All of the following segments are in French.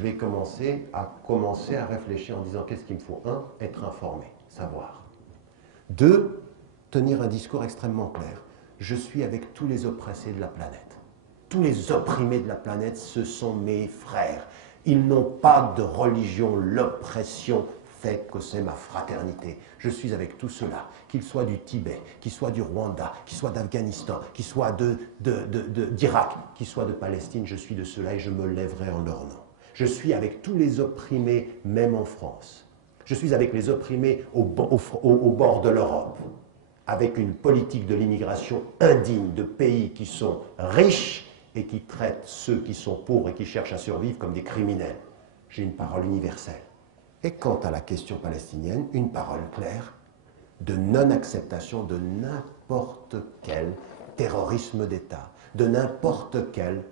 je vais commencer à réfléchir en disant qu'est-ce qu'il me faut? Un, être informé, savoir. Deux, tenir un discours extrêmement clair. Je suis avec tous les oppressés de la planète. Tous les opprimés de la planète, ce sont mes frères. Ils n'ont pas de religion. L'oppression fait que c'est ma fraternité. Je suis avec tous ceux-là, qu'ils soient du Tibet, qu'ils soient du Rwanda, qu'ils soient d'Afghanistan, qu'ils soient d'Irak, qu'ils soient de Palestine. Je suis de ceux-là et je me lèverai en leur nom. Je suis avec tous les opprimés, même en France. Je suis avec les opprimés au bord de l'Europe, avec une politique de l'immigration indigne de pays qui sont riches et qui traitent ceux qui sont pauvres et qui cherchent à survivre comme des criminels. J'ai une parole universelle. Et quant à la question palestinienne, une parole claire de non-acceptation de n'importe quel terrorisme d'État, de n'importe quel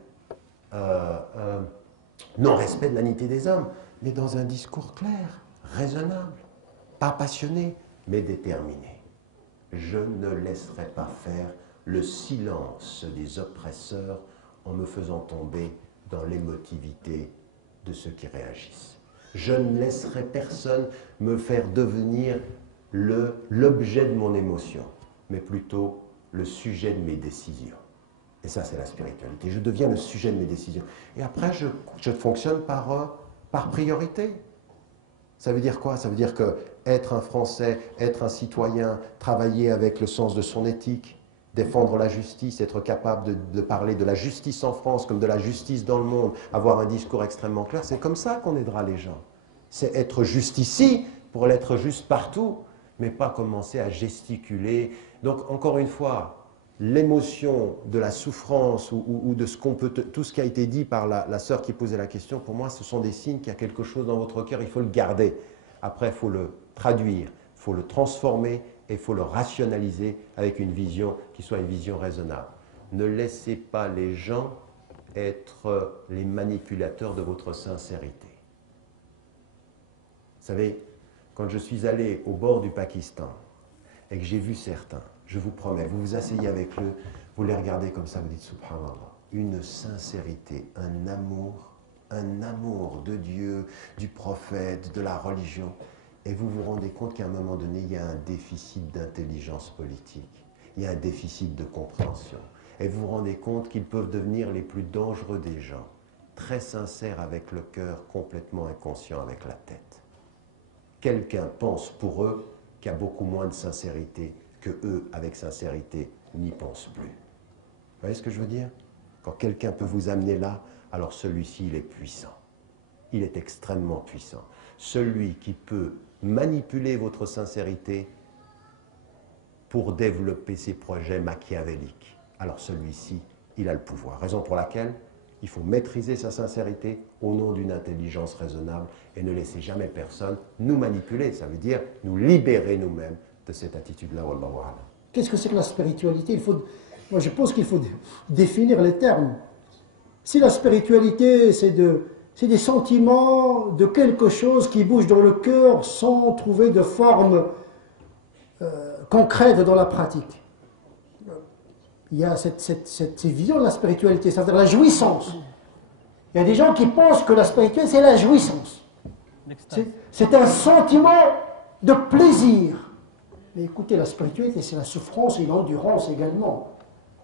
non-respect de la dignité des hommes, mais dans un discours clair, raisonnable, pas passionné, mais déterminé. Je ne laisserai pas faire le silence des oppresseurs en me faisant tomber dans l'émotivité de ceux qui réagissent. Je ne laisserai personne me faire devenir l'objet de mon émotion, mais plutôt le sujet de mes décisions. Et ça, c'est la spiritualité. Je deviens le sujet de mes décisions. Et après, je fonctionne par priorité. Ça veut dire quoi? Ça veut dire que être un Français, être un citoyen, travailler avec le sens de son éthique, défendre la justice, être capable de parler de la justice en France comme de la justice dans le monde, avoir un discours extrêmement clair, c'est comme ça qu'on aidera les gens. C'est être juste ici pour l'être juste partout, mais pas commencer à gesticuler. Donc, encore une fois, l'émotion de la souffrance ou de ce qu'on peut, tout ce qui a été dit par la sœur qui posait la question, pour moi, ce sont des signes qu'il y a quelque chose dans votre cœur, il faut le garder. Après, il faut le traduire, il faut le transformer et il faut le rationaliser avec une vision qui soit une vision raisonnable. Ne laissez pas les gens être les manipulateurs de votre sincérité. Vous savez, quand je suis allé au bord du Pakistan et que j'ai vu certains, je vous promets, vous vous asseyez avec eux, vous les regardez comme ça, vous dites subhanallah, une sincérité, un amour de Dieu, du prophète, de la religion, et vous vous rendez compte qu'à un moment donné, il y a un déficit d'intelligence politique, il y a un déficit de compréhension, et vous vous rendez compte qu'ils peuvent devenir les plus dangereux des gens, très sincères avec le cœur, complètement inconscients avec la tête. Quelqu'un pense pour eux qu'il y a beaucoup moins de sincérité que eux, avec sincérité, n'y pensent plus. Vous voyez ce que je veux dire? Quand quelqu'un peut vous amener là, alors celui-ci, il est puissant. Il est extrêmement puissant. Celui qui peut manipuler votre sincérité pour développer ses projets machiavéliques, alors celui-ci, il a le pouvoir. Raison pour laquelle il faut maîtriser sa sincérité au nom d'une intelligence raisonnable et ne laisser jamais personne nous manipuler. Ça veut dire nous libérer nous-mêmes de cette attitude-là. Qu'est-ce que c'est que la spiritualité? Moi, je pense qu'il faut définir les termes. Si la spiritualité, c'est des sentiments de quelque chose qui bouge dans le cœur sans trouver de forme concrète dans la pratique. Il y a cette vision de la spiritualité, c'est-à-dire la jouissance. Il y a des gens qui pensent que la spiritualité, c'est la jouissance. C'est un sentiment de plaisir. Mais écoutez, la spiritualité, c'est la souffrance et l'endurance également.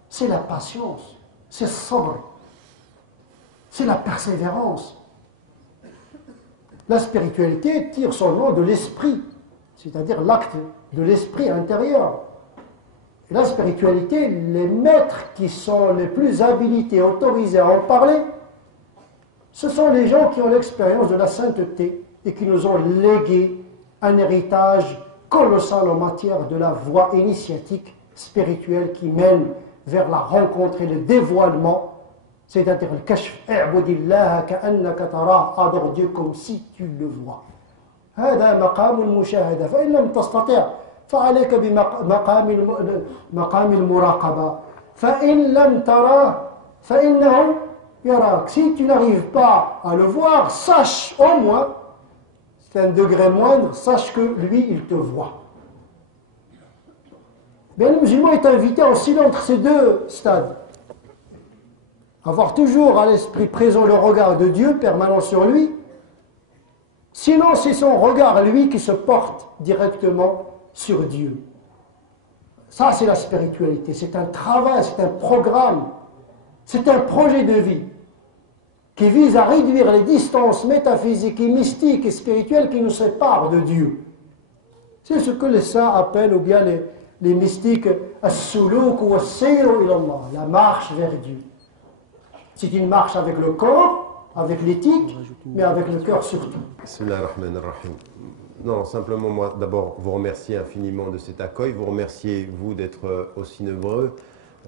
C'est la patience, c'est le sabr, c'est la persévérance. La spiritualité tire son nom de l'esprit, c'est-à-dire l'acte de l'esprit intérieur. Et la spiritualité, les maîtres qui sont les plus habilités, autorisés à en parler, ce sont les gens qui ont l'expérience de la sainteté et qui nous ont légué un héritage colossal en matière de la voie initiatique spirituelle qui mène vers la rencontre et le dévoilement, c'est-à-dire le kashf, i'budillaha ka'annaka tara, adore Dieu comme si tu le vois. هذا مقام المشاهدة فإن لم تستطع فعليك بمقام المراقبة فإن لم تراه فإنه يراك. Si tu n'arrives pas à le voir, sache au moins, c'est un degré moindre, sache que lui, il te voit. Mais le musulman est invité à osciller entre ces deux stades. avoir toujours à l'esprit présent le regard de Dieu permanent sur lui. Sinon, c'est son regard, lui, qui se porte directement sur Dieu. Ça, c'est la spiritualité. C'est un travail, c'est un programme, c'est un projet de vie qui vise à réduire les distances métaphysiques et mystiques et spirituelles qui nous séparent de Dieu. C'est ce que les saints appellent, ou bien les mystiques, as-suluk ou as-sayru ilallah, la marche vers Dieu. C'est une marche avec le corps, avec l'éthique, mais avec le cœur surtout. Bismillahirrahmanirrahim. Non, simplement moi d'abord vous remercier infiniment de cet accueil, vous remercier vous d'être aussi nombreux,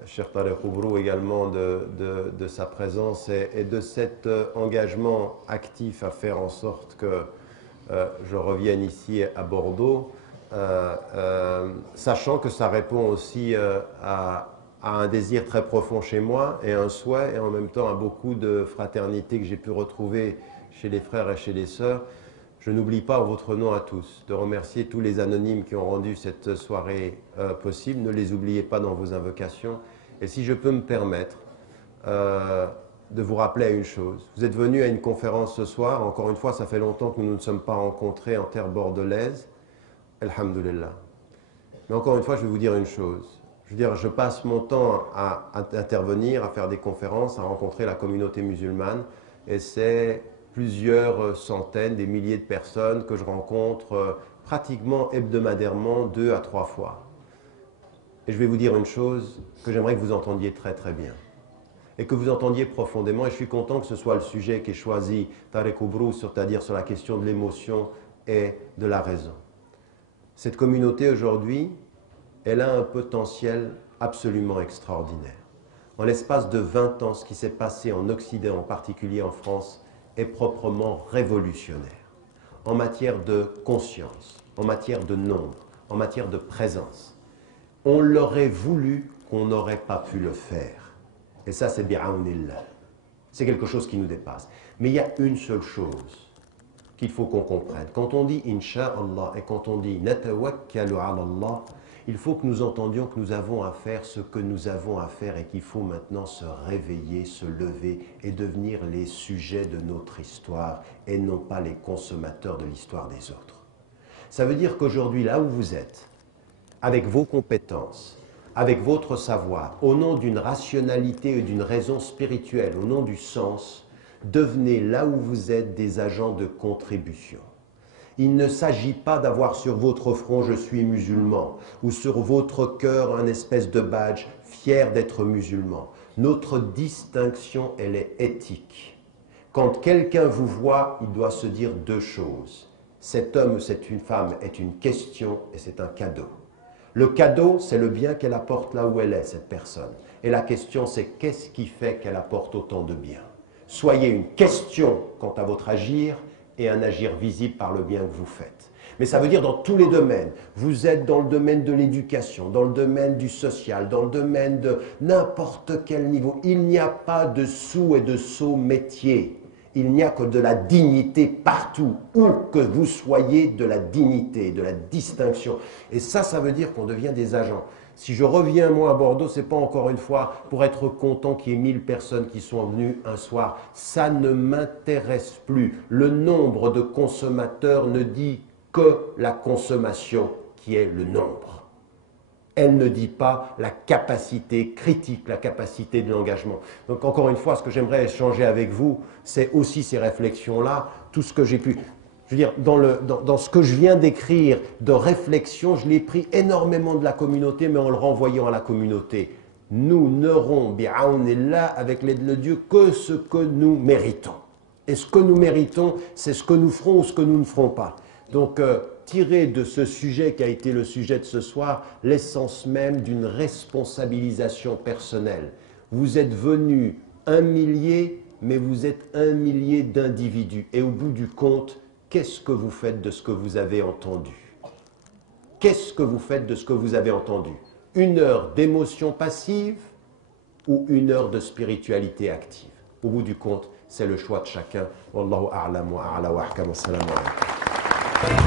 cher Tariq Oubrou également de sa présence et de cet engagement actif à faire en sorte que je revienne ici à Bordeaux, sachant que ça répond aussi à un désir très profond chez moi et un souhait et en même temps à beaucoup de fraternité que j'ai pu retrouver chez les frères et chez les sœurs. Je n'oublie pas en votre nom à tous de remercier tous les anonymes qui ont rendu cette soirée possible. Ne les oubliez pas dans vos invocations. Et si je peux me permettre de vous rappeler à une chose. Vous êtes venus à une conférence ce soir. Encore une fois, ça fait longtemps que nous ne nous sommes pas rencontrés en terre bordelaise. Alhamdulillah. Mais encore une fois, je vais vous dire une chose. Je veux dire, je passe mon temps à intervenir, à faire des conférences, à rencontrer la communauté musulmane. Et c'est plusieurs centaines, des milliers de personnes que je rencontre pratiquement hebdomadairement 2 à 3 fois. Et je vais vous dire une chose que j'aimerais que vous entendiez très très bien. Et que vous entendiez profondément. Et je suis content que ce soit le sujet qu'ait choisi Tariq Oubrou, c'est-à-dire sur la question de l'émotion et de la raison. Cette communauté aujourd'hui, elle a un potentiel absolument extraordinaire. En l'espace de 20 ans, ce qui s'est passé en Occident, en particulier en France, est proprement révolutionnaire. En matière de conscience, en matière de nombre, en matière de présence. On l'aurait voulu qu'on n'aurait pas pu le faire. Et ça, c'est bi'awnillah. C'est quelque chose qui nous dépasse. Mais il y a une seule chose qu'il faut qu'on comprenne. Quand on dit Inch'Allah et quand on dit Natawakkalu ala Allah, il faut que nous entendions que nous avons à faire ce que nous avons à faire et qu'il faut maintenant se réveiller, se lever et devenir les sujets de notre histoire et non pas les consommateurs de l'histoire des autres. Ça veut dire qu'aujourd'hui, là où vous êtes, avec vos compétences, avec votre savoir, au nom d'une rationalité et d'une raison spirituelle, au nom du sens, devenez là où vous êtes des agents de contribution. Il ne s'agit pas d'avoir sur votre front « je suis musulman » ou sur votre cœur un espèce de badge « fier d'être musulman ». Notre distinction, elle est éthique. Quand quelqu'un vous voit, il doit se dire 2 choses. Cet homme ou cette femme est une question et c'est un cadeau. Le cadeau, c'est le bien qu'elle apporte là où elle est, cette personne. Et la question, c'est qu'est-ce qui fait qu'elle apporte autant de bien? Soyez une question quant à votre agir et un agir visible par le bien que vous faites. Mais ça veut dire dans tous les domaines. Vous êtes dans le domaine de l'éducation, dans le domaine du social, dans le domaine de n'importe quel niveau. Il n'y a pas de sous et de sot métier. Il n'y a que de la dignité partout, où que vous soyez, de la dignité, de la distinction. Et ça veut dire qu'on devient des agents. Si je reviens, moi, à Bordeaux, ce n'est pas encore une fois pour être content qu'il y ait 1000 personnes qui sont venues un soir. Ça ne m'intéresse plus. Le nombre de consommateurs ne dit que la consommation qui est le nombre. Elle ne dit pas la capacité critique, la capacité de l'engagement. Donc encore une fois, ce que j'aimerais échanger avec vous, c'est aussi ces réflexions-là, tout ce que j'ai pu... Je veux dire, dans ce que je viens d'écrire de réflexion, je l'ai pris énormément de la communauté, mais en le renvoyant à la communauté. Nous n'aurons, bi'awnillah, avec l'aide de Dieu, que ce que nous méritons. Et ce que nous méritons, c'est ce que nous ferons ou ce que nous ne ferons pas. Donc, tirer de ce sujet qui a été le sujet de ce soir, l'essence même d'une responsabilisation personnelle. Vous êtes venus 1 millier, mais vous êtes 1 millier d'individus. Et au bout du compte, qu'est-ce que vous faites de ce que vous avez entendu? Qu'est-ce que vous faites de ce que vous avez entendu? 1 heure d'émotion passive ou 1 heure de spiritualité active? Au bout du compte, c'est le choix de chacun. Wallahu a'lam wa a'la wa ahkam. Assalamu alaikum.